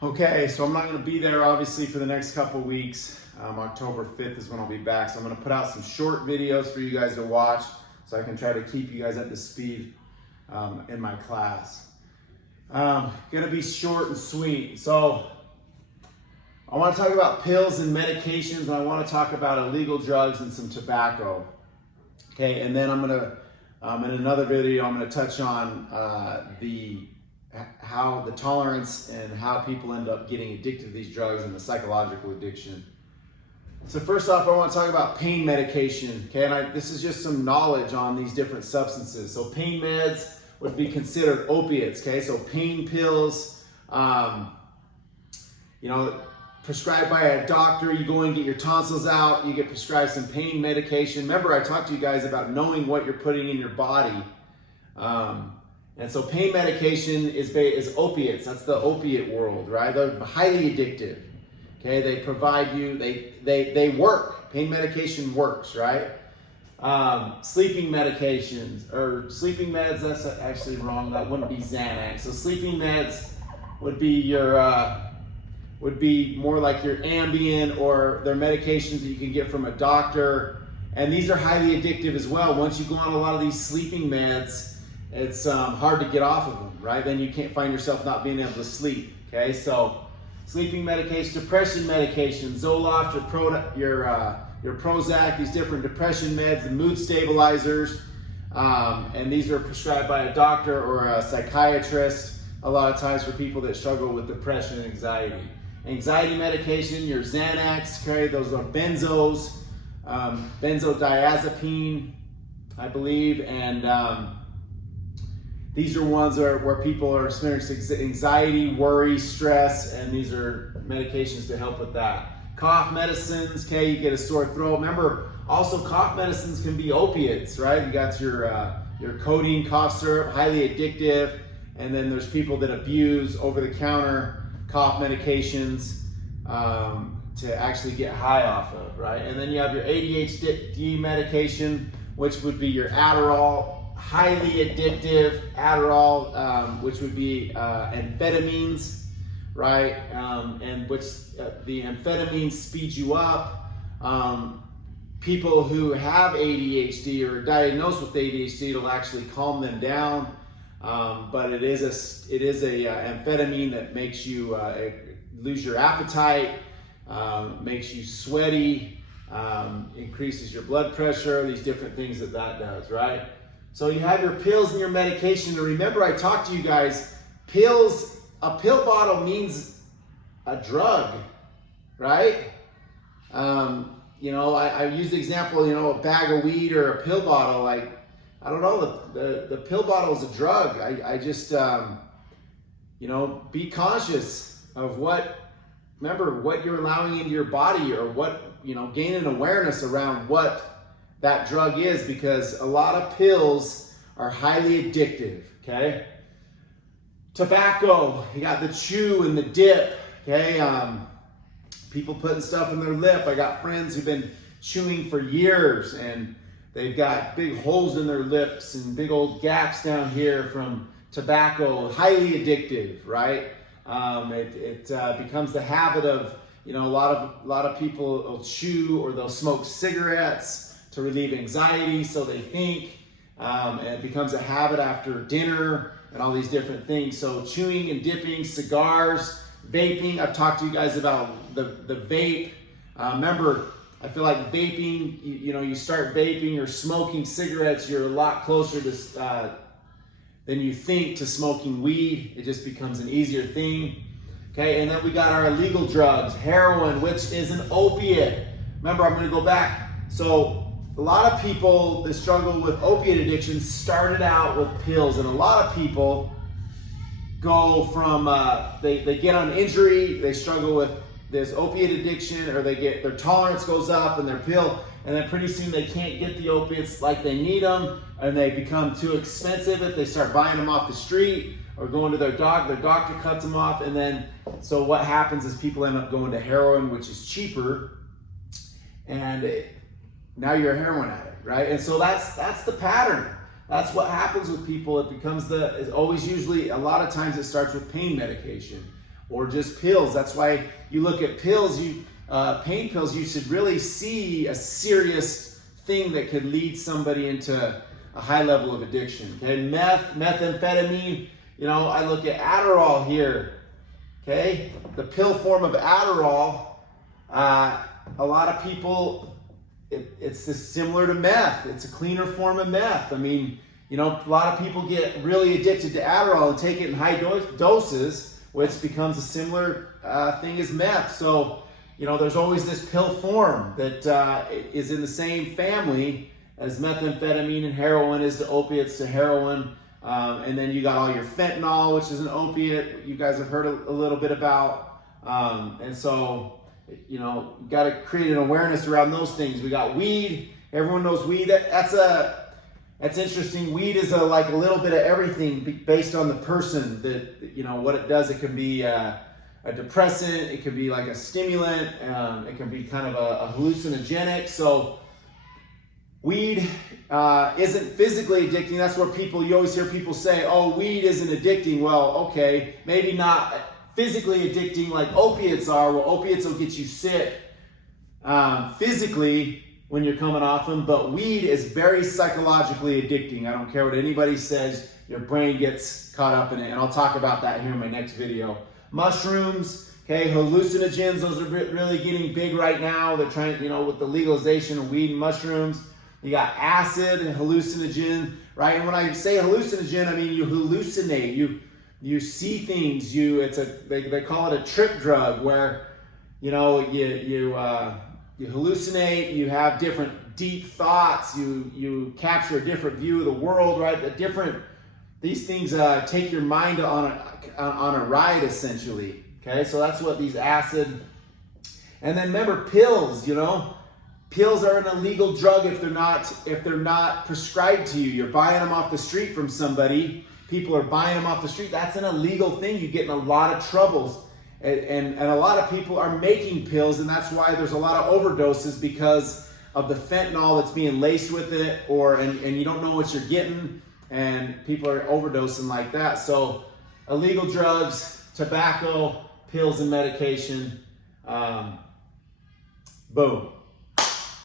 Okay, so I'm not going to be there obviously for the next couple weeks. October 5th is when I'll be back. So I'm going to put out some short videos for you guys to watch so I can try to keep you guys up to speed in my class. Going to be short and sweet. So I want to talk about pills and medications, and I want to talk about illegal drugs and some tobacco. Okay, and then I'm going to, in another video, I'm going to touch on how the tolerance and how people end up getting addicted to these drugs and the psychological addiction. So first off, I want to talk about pain medication. Okay, and this is just some knowledge on these different substances. So pain meds would be considered opiates. Okay, so pain pills, prescribed by a doctor. You go and get your tonsils out. You get prescribed some pain medication. Remember, I talked to you guys about knowing what you're putting in your body. And so pain medication is opiates. That's the opiate world, right? They're highly addictive. Okay, they provide you, they work. Pain medication works, right? Sleeping medications, or sleeping meds, that's actually wrong. That wouldn't be Xanax. So sleeping meds would be would be more like your Ambien, or their medications that you can get from a doctor. And these are highly addictive as well. Once you go on a lot of these sleeping meds, it's hard to get off of them, right? Then you can't find yourself not being able to sleep, okay? So sleeping medication, depression medication, Zoloft, your Prozac, these different depression meds, the mood stabilizers, and these are prescribed by a doctor or a psychiatrist a lot of times for people that struggle with depression and anxiety. Anxiety medication, your Xanax, okay? Those are benzos, benzodiazepine, I believe, and these are ones where people are experiencing anxiety, worry, stress, and these are medications to help with that. Cough medicines, okay, you get a sore throat. Remember, also cough medicines can be opiates, right? You got your codeine cough syrup, highly addictive, and then there's people that abuse over-the-counter cough medications to actually get high off of, right? And then you have your ADHD medication, which would be your Adderall, highly addictive Adderall, which would be amphetamines, right? And which the amphetamines speed you up. People who have ADHD or are diagnosed with ADHD, it'll actually calm them down. But it is a amphetamine that makes you lose your appetite, makes you sweaty, increases your blood pressure, these different things that does, right? So you have your pills and your medication. And remember, I talked to you guys, pills, a pill bottle means a drug, right? I use the example, a bag of weed or a pill bottle. I don't know, the pill bottle is a drug. I just, be conscious of remember what you're allowing into your body, or gain an awareness around what that drug is, because a lot of pills are highly addictive, okay? Tobacco, you got the chew and the dip, okay? People putting stuff in their lip. I got friends who've been chewing for years, and they've got big holes in their lips and big old gaps down here from tobacco. Highly addictive, right? It becomes the habit of, a lot of people will chew, or they'll smoke cigarettes to relieve anxiety, so they think, and it becomes a habit after dinner and all these different things. So chewing and dipping, cigars, vaping. I've talked to you guys about the vape. Remember, I feel like vaping, you start vaping or smoking cigarettes, you're a lot closer to than you think to smoking weed. It just becomes an easier thing. Okay, and then we got our illegal drugs, heroin, which is an opiate. Remember, I'm going to go back. So a lot of people that struggle with opiate addiction started out with pills, and a lot of people go from, they get an injury, they struggle with this opiate addiction, or their tolerance goes up and their pill, and then pretty soon they can't get the opiates like they need them, and they become too expensive if they start buying them off the street or going to their doctor cuts them off, and then, so what happens is people end up going to heroin, which is cheaper, and now you're a heroin addict, right? And so that's the pattern. That's what happens with people. It becomes it's always usually, a lot of times it starts with pain medication. or just pills. That's why you look at pills, pain pills, you should really see a serious thing that could lead somebody into a high level of addiction. Okay, methamphetamine, I look at Adderall here. Okay, the pill form of Adderall, a lot of people, it's similar to meth. It's a cleaner form of meth. I mean, a lot of people get really addicted to Adderall and take it in high doses, which becomes a similar thing as meth. So, there's always this pill form that is in the same family as methamphetamine and heroin is to opiates to heroin. And then you got all your fentanyl, which is an opiate, you guys have heard a little bit about. And so, you got to create an awareness around those things. We got weed. Everyone knows weed. That's interesting. Weed is like a little bit of everything based on the person. That what it does. It can be a depressant. It could be like a stimulant. It can be kind of a hallucinogenic. So weed isn't physically addicting. That's where you always hear people say, "Oh, weed isn't addicting." Well, okay, maybe not physically addicting like opiates are. Well, opiates will get you sick physically when you're coming off them, but weed is very psychologically addicting. I don't care what anybody says, your brain gets caught up in it, and I'll talk about that here in my next video. Mushrooms, okay, hallucinogens, those are really getting big right now. They're trying, with the legalization of weed and mushrooms. You got acid and hallucinogen, right? And when I say hallucinogen, I mean you hallucinate, you see things, they call it a trip drug, where you hallucinate, you have different deep thoughts, you capture a different view of the world, right? These things take your mind on a ride, essentially. Okay, so that's what these acid. And then remember, pills. Pills are an illegal drug if they're not prescribed to you. You're buying them off the street from somebody. People are buying them off the street. That's an illegal thing. You get in a lot of troubles. And a lot of people are making pills, and that's why there's a lot of overdoses, because of the fentanyl that's being laced with it, and you don't know what you're getting, and people are overdosing like that. So illegal drugs, tobacco, pills, and medication. Boom.